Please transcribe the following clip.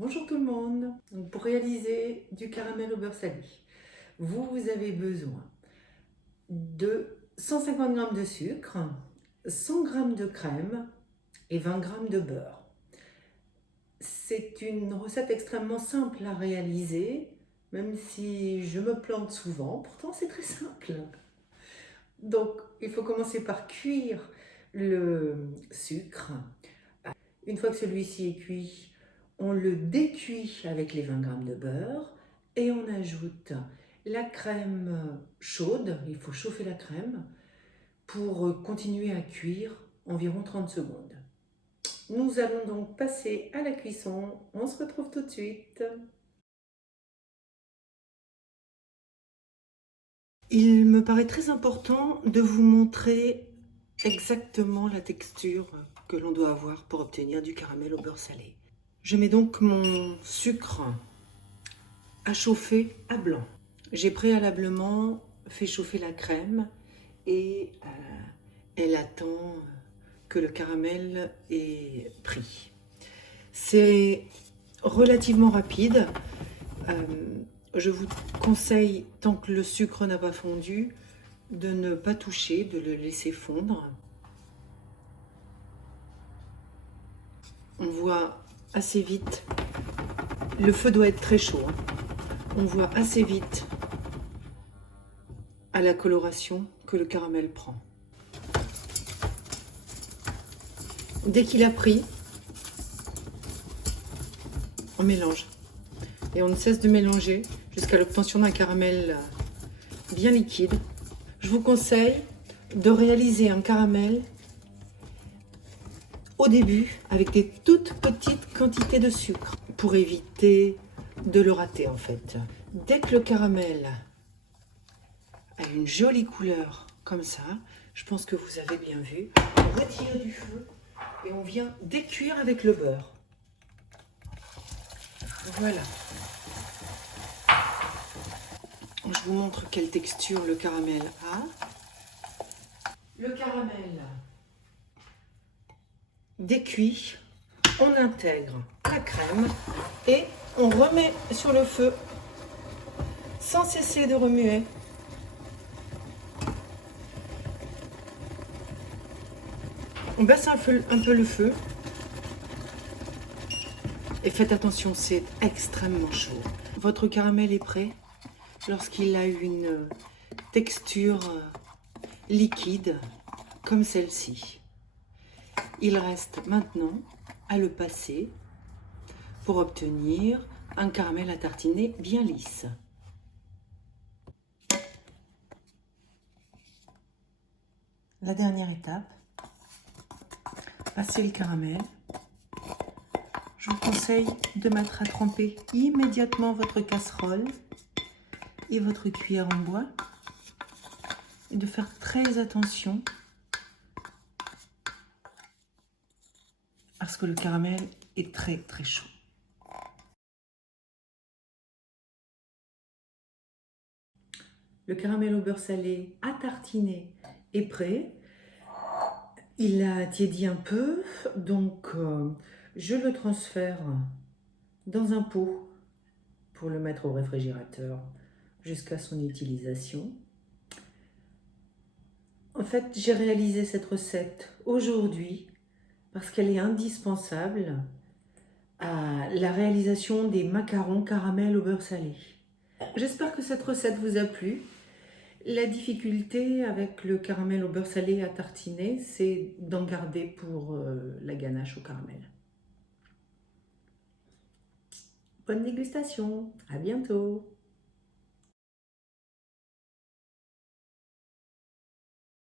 Bonjour tout le monde. Donc, pour réaliser du caramel au beurre salé, vous avez besoin de 150 g de sucre, 100 g de crème et 20 g de beurre. C'est une recette extrêmement simple à réaliser, même si je me plante souvent, pourtant c'est très simple. Donc il faut commencer par cuire le sucre. Une fois que celui-ci est cuit, on le décuit avec les 20 g de beurre et on ajoute la crème chaude. Il faut chauffer la crème pour continuer à cuire environ 30 secondes. Nous allons donc passer à la cuisson. On se retrouve tout de suite. Il me paraît très important de vous montrer exactement la texture que l'on doit avoir pour obtenir du caramel au beurre salé. Je mets donc mon sucre à chauffer à blanc. J'ai préalablement fait chauffer la crème et elle attend que le caramel est pris. C'est relativement rapide. Je vous conseille, tant que le sucre n'a pas fondu, de ne pas toucher, de le laisser fondre. On voit assez vite, le feu doit être très chaud, hein. On voit assez vite à la coloration que le caramel prend. Dès qu'il a pris, on mélange. Et on ne cesse de mélanger jusqu'à l'obtention d'un caramel bien liquide. Je vous conseille de réaliser un caramel au début avec des toutes petites quantités de sucre pour éviter de le rater en fait. Dès que le caramel a une jolie couleur comme ça, je pense que vous avez bien vu, on retire du feu et on vient décuire avec le beurre. Voilà. Je vous montre quelle texture le caramel a. Le caramel décuit, on intègre la crème et on remet sur le feu sans cesser de remuer. On baisse un peu le feu et faites attention, c'est extrêmement chaud. Votre caramel est prêt lorsqu'il a une texture liquide comme celle-ci. Il reste maintenant à le passer pour obtenir un caramel à tartiner bien lisse. La dernière étape, passer le caramel. Je vous conseille de mettre à tremper immédiatement votre casserole et votre cuillère en bois et de faire très attention parce que le caramel est très très chaud. Le caramel au beurre salé à tartiner est prêt. Il a tiédi un peu, donc je le transfère dans un pot pour le mettre au réfrigérateur jusqu'à son utilisation. En fait, j'ai réalisé cette recette aujourd'hui parce qu'elle est indispensable à la réalisation des macarons caramel au beurre salé. J'espère que cette recette vous a plu. La difficulté avec le caramel au beurre salé à tartiner, c'est d'en garder pour la ganache au caramel. Bonne dégustation, à bientôt!